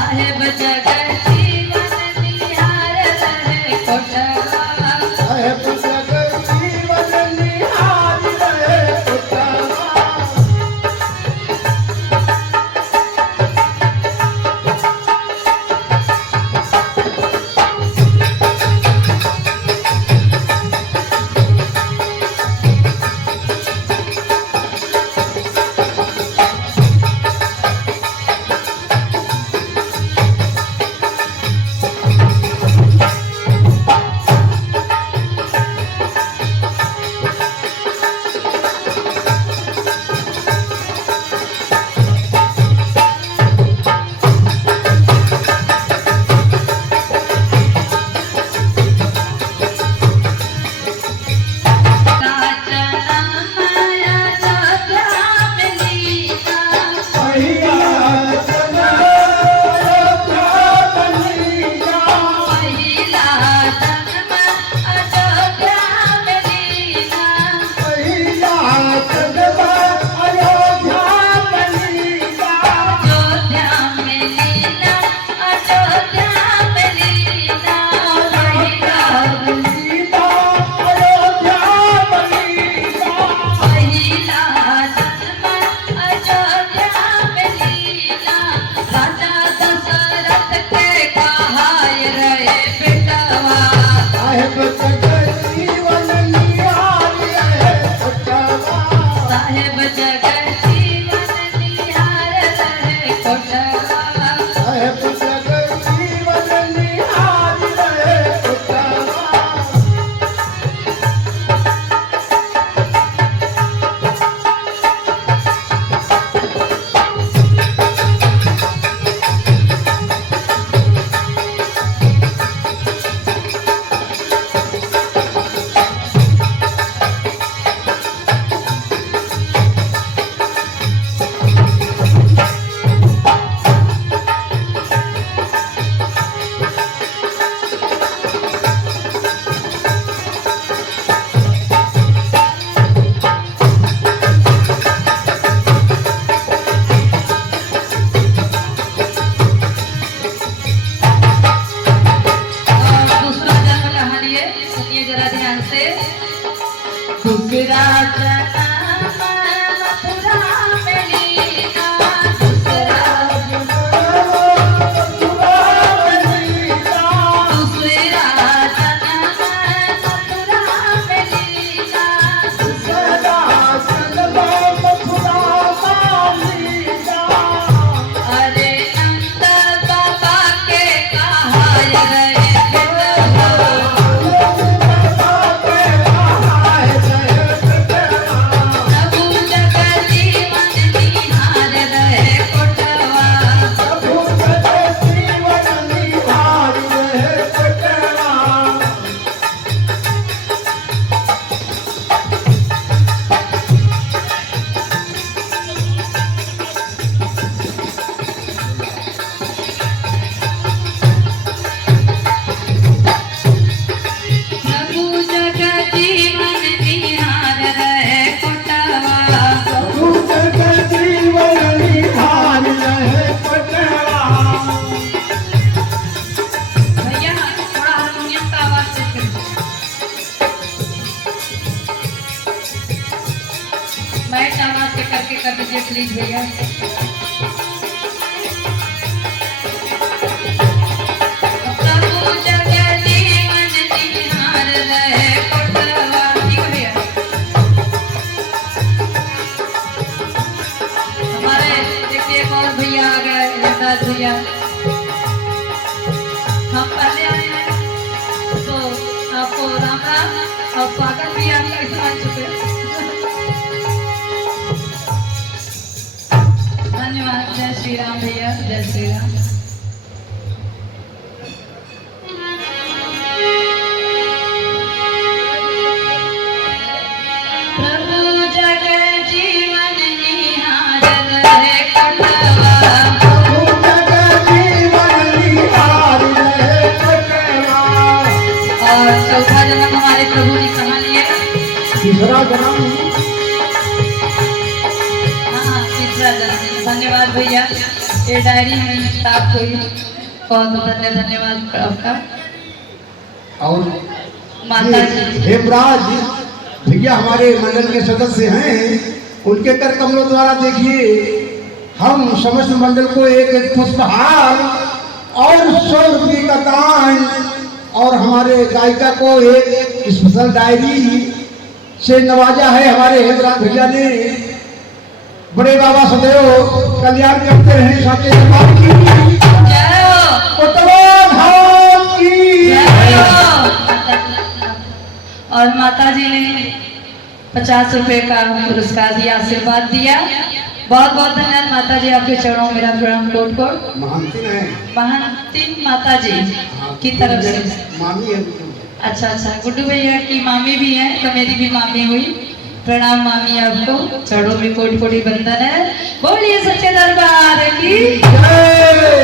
साहेब जगत जीवन निहार रहे कोटवा साहेब जगत जीवन निहार रहे कोटवा कर दीजिए प्लीज भैया। हमारे देखिए एक और भैया आ गए, यमराज भैया। हम पहले आए हैं तो आपको राम राम और स्वागत भी आपका इस मंच पे। धन्यवाद। जय श्री राम भैया, जय श्री राम। प्रभु जग जीवन निहार रहे कटवा, प्रभु जग जीवन निहार रहे कटवा। और चौथा जन्म हमारे प्रभु की कहानी है। तीसरा जन्म, हाँ तीसरा जन्म। धन्यवाद भैया। ये डायरी में किताब कोई बहुत धन्यवाद आपका। और माता जी हेमराज भैया हमारे मंडल के सदस्य हैं, उनके कर कमलों द्वारा देखिए हम समस्त मंडल को एक पुष्पहार और 100 रुपये का दान और हमारे गायिका को एक स्पेशल डायरी से नवाजा है। हमारे हेमराज भैया ने बड़े बाबा सदैव कल्याण करते रहे, साचे दरबार की जय हो, कोटवा धाम की जय हो। और माता जी ने 50 रुपए का पुरस्कार दिया, आशीर्वाद दिया। बहुत बहुत धन्यवाद माता जी, आपके चरणों में मेरा प्रणाम कोट कोट। महांतिन है, महांतिन माता जी की तरफ से मामी है। अच्छा अच्छा, गुड्डू भैया की मामी भी हैं, तो मेरी भी मामी हुई। प्रणाम मामी आपको, चरणों में कोटि कोटि बंदन है। बोलिए सच्चे दरबार की जय।